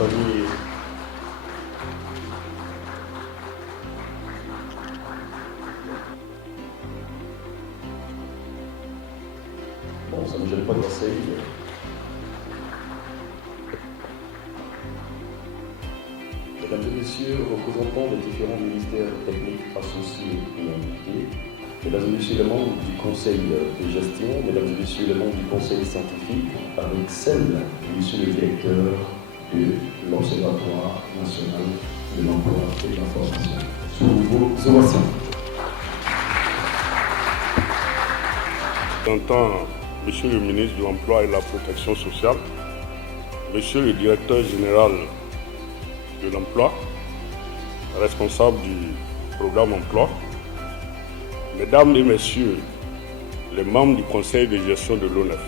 famille. Bon, ça ne me gêne pas de Marseille. Mesdames et messieurs, représentants des différents ministères techniques associés et invités, mesdames et messieurs les membres du conseil de gestion, mesdames et messieurs les membres du conseil scientifique, par excellence, monsieur le directeur de l'Observatoire national de l'emploi et de la formation. Sous vos ovations. J'entends monsieur le ministre de l'Emploi et de la Protection sociale, monsieur le directeur général de l'emploi, responsable du programme emploi, mesdames et messieurs les membres du conseil de gestion de l'ONEF,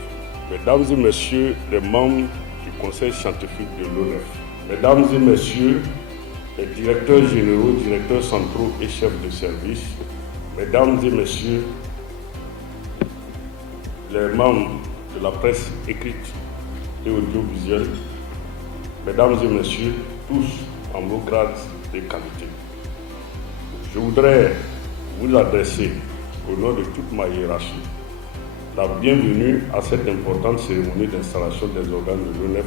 mesdames et messieurs les membres du conseil scientifique de l'ONEF, mesdames et messieurs les directeurs généraux, directeurs centraux et chefs de service, mesdames et messieurs les membres de la presse écrite et audiovisuelle, mesdames et messieurs, tous en vos grades et qualités. Je voudrais vous adresser, au nom de toute ma hiérarchie, la bienvenue à cette importante cérémonie d'installation des organes de l'ONEF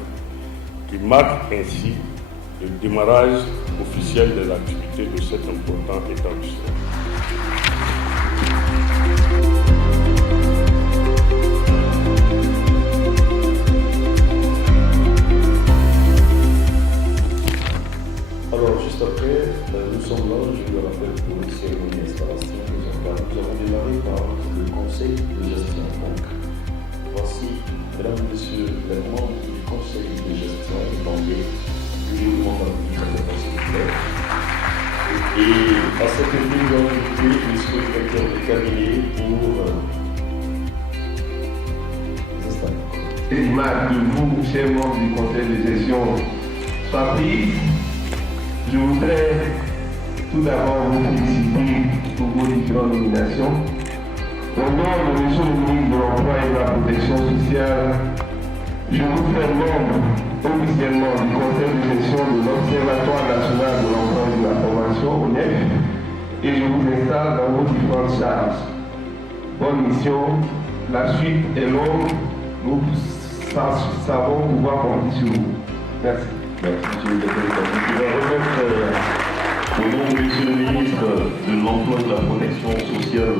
qui marque ainsi le démarrage officiel des activités de cet important établissement. Alors, juste après, nous sommes là, je le rappelle, pour une cérémonie d'installation des organes. Nous avons démarré par le conseil de gestion. Donc, voici, mesdames et messieurs, les membres du conseil de gestion demandés. Je vous demande d'appuyer sur le s'il vous plaît. Et à cette équipe, nous allons inviter monsieur le directeur de cabinet pour les installer. L'image de vous, chers membres du conseil de gestion, soit prise. Je voudrais tout d'abord vous féliciter pour vos différentes nominations. Au nom de M. le ministre de l'Emploi et de la Protection sociale, je vous fais membre officiellement du conseil de gestion de l'Observatoire national de l'emploi et de la formation, ONEF, et je vous installe dans vos différentes charges. Bonne mission, la suite est longue, nous savons pouvoir compter sur vous. Merci. Merci, monsieur le directeur. Je vais remettre au nom de monsieur le ministre de l'Emploi et de la Protection sociale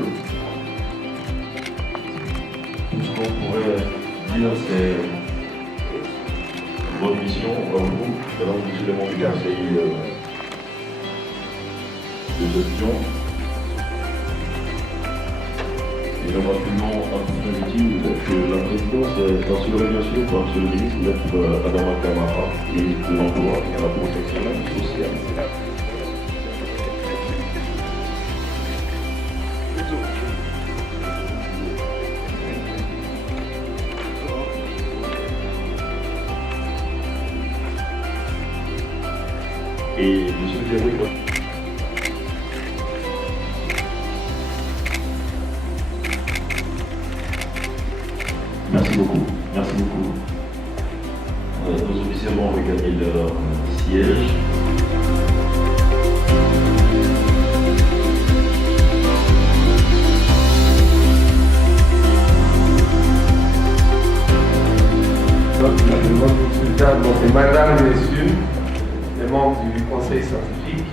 tout ce qu'on pourrait dire, c'est une bonne mission à vous, mesdames et messieurs les membres du conseil de gestion. Et nous rappelons en toute inutile que la présidence est assurée bien sûr par monsieur le ministre, maître Adama Kamara, ministre de l'Emploi et de la Protection sociale. Et monsieur le directeur. Merci beaucoup, merci beaucoup. Nos officiers vont regagner leur siège. Donc, mesdames et messieurs, les membres du conseil scientifique,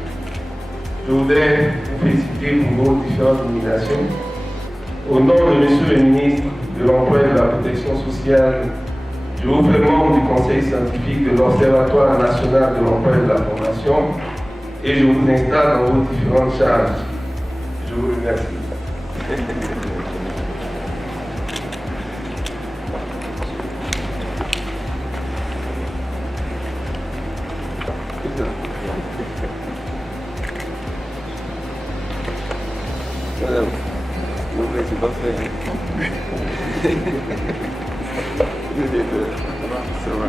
je voudrais vous féliciter pour vos différentes nominations. Au nom de monsieur le ministre de l'Emploi et de la Protection sociale, je vous fais membre du conseil scientifique de l'Observatoire national de l'emploi et de la formation et je vous installe dans vos différentes charges. Je vous remercie. Madame, vous plaît, c'est parfait. Ça va.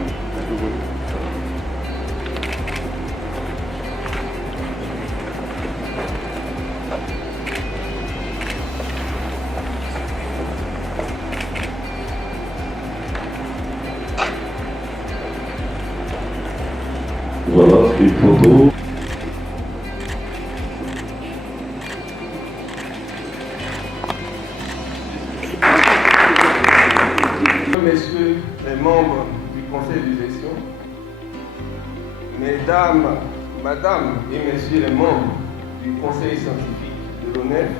Voilà, une photo. Messieurs les membres du conseil de gestion, mesdames, madame et messieurs les membres du conseil scientifique de l'ONEF,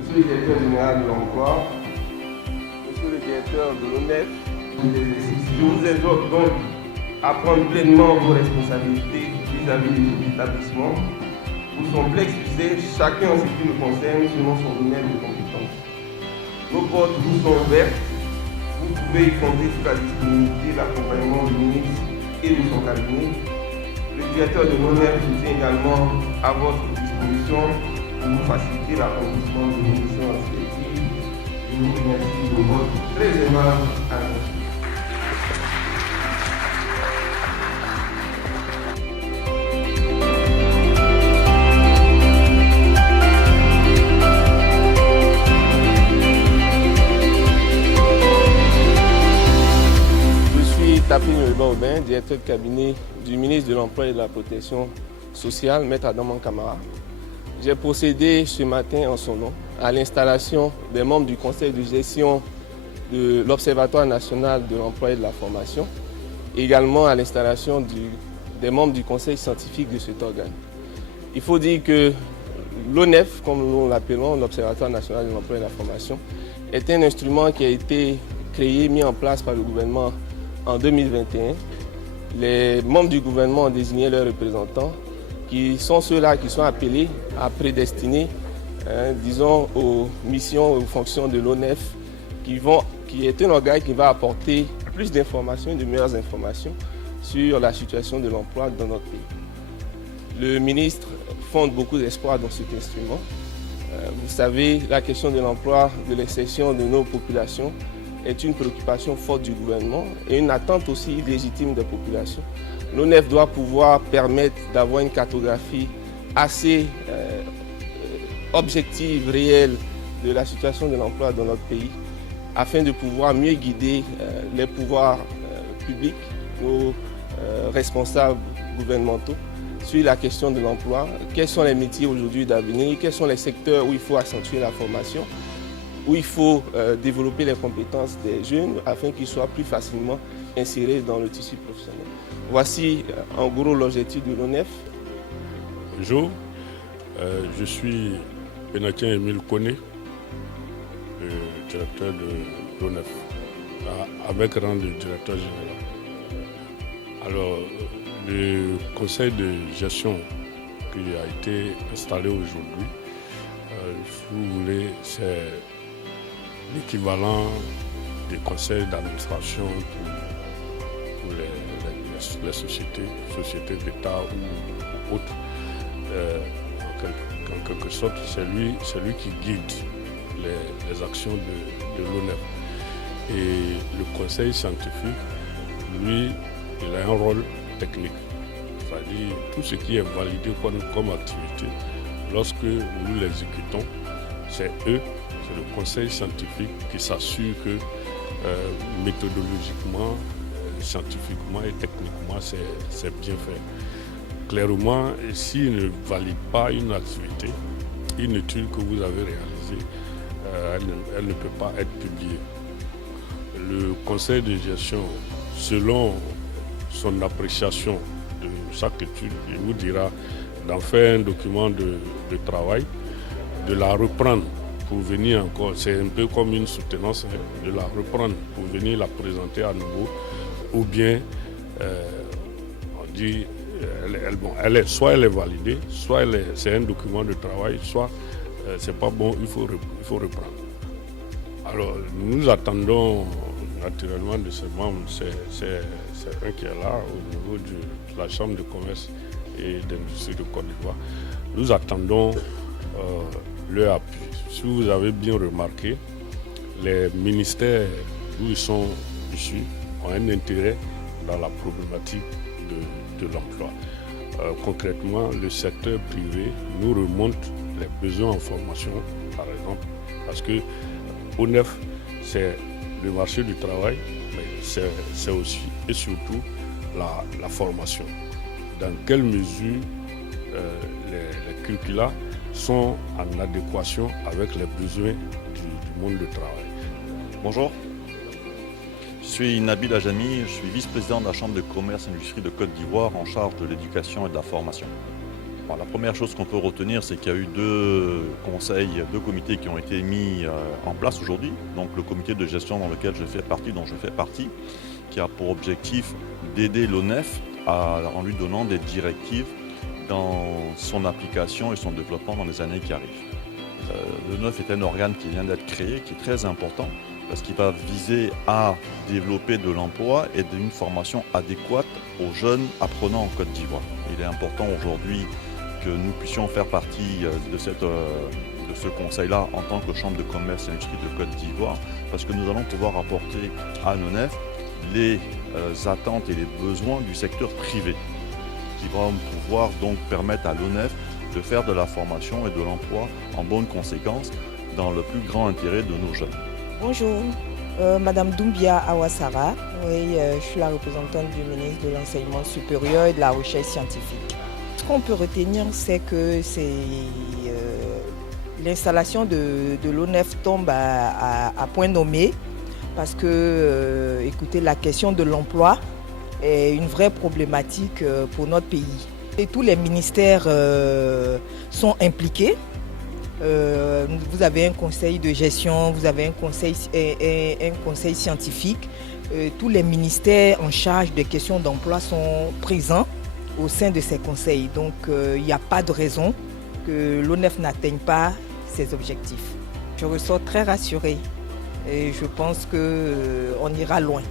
monsieur le directeur général de l'emploi, monsieur le directeur de l'ONEF, je vous exhorte donc à prendre pleinement vos responsabilités vis-à-vis des établissements. Vous semblez excuser chacun en ce qui nous concerne selon son domaine de compétence. Nos portes vous sont ouvertes. Vous pouvez y compter sur la disponibilité et l'accompagnement du ministre et de son cabinet. Le directeur de l'ONEF se tient également à votre disposition pour vous faciliter l'accomplissement de vos missions respectives. Je vous remercie de votre très aimable attention. Tapine Aubin, directeur de cabinet du ministre de l'Emploi et de la Protection sociale, Maître Adam Camara. J'ai procédé ce matin en son nom à l'installation des membres du conseil de gestion de l'Observatoire national de l'emploi et de la formation, également à l'installation des membres du conseil scientifique de cet organe. Il faut dire que l'ONEF, comme nous l'appelons, l'Observatoire national de l'emploi et de la formation, est un instrument qui a été créé, mis en place par le gouvernement en 2021. Les membres du gouvernement ont désigné leurs représentants, qui sont ceux-là qui sont appelés à prédestiner, disons, aux missions, aux fonctions de l'ONEF, qui est un organe qui va apporter plus d'informations, de meilleures informations sur la situation de l'emploi dans notre pays. Le ministre fonde beaucoup d'espoir dans cet instrument. Vous savez, la question de l'emploi, de l'insertion de nos populations est une préoccupation forte du gouvernement et une attente aussi légitime des populations. L'ONEF doit pouvoir permettre d'avoir une cartographie assez objective, réelle de la situation de l'emploi dans notre pays afin de pouvoir mieux guider les pouvoirs publics, nos responsables gouvernementaux sur la question de l'emploi. Quels sont les métiers aujourd'hui d'avenir? Quels sont les secteurs où il faut accentuer la formation? Où il faut développer les compétences des jeunes afin qu'ils soient plus facilement insérés dans le tissu professionnel. Voici en gros l'objectif de l'ONEF. Bonjour, je suis Benatien Émile Koné, le directeur de l'ONEF, avec rang de directeur général. Alors, le conseil de gestion qui a été installé aujourd'hui, si vous voulez, c'est l'équivalent des conseils d'administration pour les sociétés d'État ou autres. En quelque sorte, c'est lui qui guide les actions de l'ONEF. Et le conseil scientifique, lui, il a un rôle technique. C'est-à-dire tout ce qui est validé comme activité, lorsque nous l'exécutons, c'est eux, c'est le conseil scientifique qui s'assure que méthodologiquement, scientifiquement et techniquement, c'est bien fait. Clairement, s'ils ne valident pas une activité, une étude que vous avez réalisée, elle ne peut pas être publiée. Le conseil de gestion, selon son appréciation de chaque étude, il vous dira d'en faire un document de travail, de la reprendre pour venir encore, c'est un peu comme une soutenance, de la reprendre pour venir la présenter à nouveau, ou bien on dit, soit elle est validée, soit c'est un document de travail, soit c'est pas bon, il faut reprendre. Alors nous attendons naturellement de ces membres, c'est un qui est là au niveau de la Chambre de commerce et d'industrie de Côte d'Ivoire. Nous attendons leur appui. Si vous avez bien remarqué, les ministères d'où ils sont issus ont un intérêt dans la problématique de l'emploi. Concrètement, le secteur privé nous remonte les besoins en formation, par exemple, parce que l'ONEF, c'est le marché du travail, mais c'est aussi et surtout la formation. dans quelle mesure les curricula sont en adéquation avec les besoins du monde du travail. Bonjour, je suis Nabil Ajami, je suis vice-président de la Chambre de commerce et d'industrie de Côte d'Ivoire en charge de l'éducation et de la formation. Bon, la première chose qu'on peut retenir, c'est qu'il y a eu deux comités qui ont été mis en place aujourd'hui. Donc le comité de gestion dont je fais partie, qui a pour objectif d'aider l'ONEF en lui donnant des directives dans son application et son développement dans les années qui arrivent. L'ONEF est un organe qui vient d'être créé, qui est très important, parce qu'il va viser à développer de l'emploi et une formation adéquate aux jeunes apprenants en Côte d'Ivoire. Il est important aujourd'hui que nous puissions faire partie de ce conseil-là en tant que Chambre de commerce et d'industrie de Côte d'Ivoire, parce que nous allons pouvoir apporter à l'ONEF les attentes et les besoins du secteur privé, qui vont pouvoir donc permettre à l'ONEF de faire de la formation et de l'emploi en bonne conséquence dans le plus grand intérêt de nos jeunes. Bonjour, Madame Doumbia Awasara, je suis la représentante du ministre de l'Enseignement supérieur et de la Recherche scientifique. Ce qu'on peut retenir, c'est que l'installation de l'ONEF tombe à point nommé, parce que, écoutez, la question de l'emploi est une vraie problématique pour notre pays. Et tous les ministères sont impliqués. Vous avez un conseil de gestion, vous avez un conseil scientifique. Tous les ministères en charge des questions d'emploi sont présents au sein de ces conseils. Donc il n'y a pas de raison que l'ONEF n'atteigne pas ses objectifs. Je ressors très rassurée et je pense qu'on ira loin.